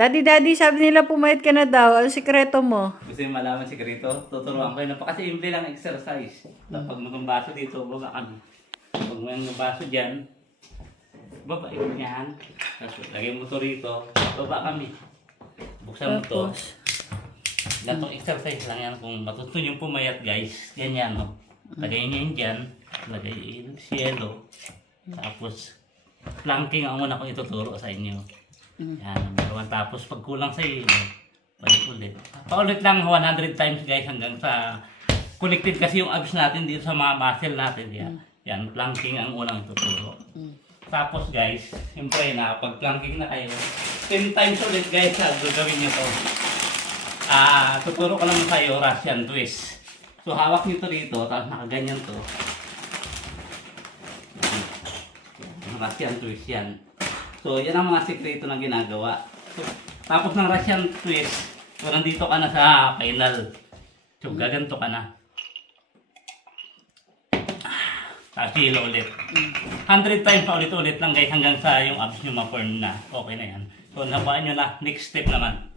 Daddy, sabi nila pumayat ka na daw. Ano sikreto mo? Gusto yung malaman sikreto? Tuturuan ko yun. Napakasimple lang exercise. Pag magbabaso dito, baba kami. Pag may baso dyan, baba yun yan. Tapos lagay mo ito rito, baba kami. Buksan mo ito. Gatong exercise lang yan. Kung matuto yung pumayat guys, yan yan. No? Lagay nyo yun dyan. Lagay yung yellow. Tapos, planking ang una kong ituturo sa inyo. Yan, number 1. Tapos pag kulang sa iyo, balik ulit. Paulit lang 100 times guys hanggang sa connected kasi yung abs natin dito sa mga muscle natin. Yan, yan planking ang unang ituturo. Tapos guys, siyempre na pag planking na kayo, 10 times ulit guys gagawin nyo to. Tuturo ko lang sa iyo Russian twist. So hawak nyo to dito, tapos nakaganyan to. Russian twist yan. So, yan ang mga sikreto na ginagawa. So, tapos ng Russian twist, so nandito ka na sa final. So, gaganto ka na. Tapos hilo ulit. 100 times pa ulit-ulit lang guys hanggang sa yung abs nyo ma-firm na. Okay na yan. So, nabaan nyo na. Next step naman.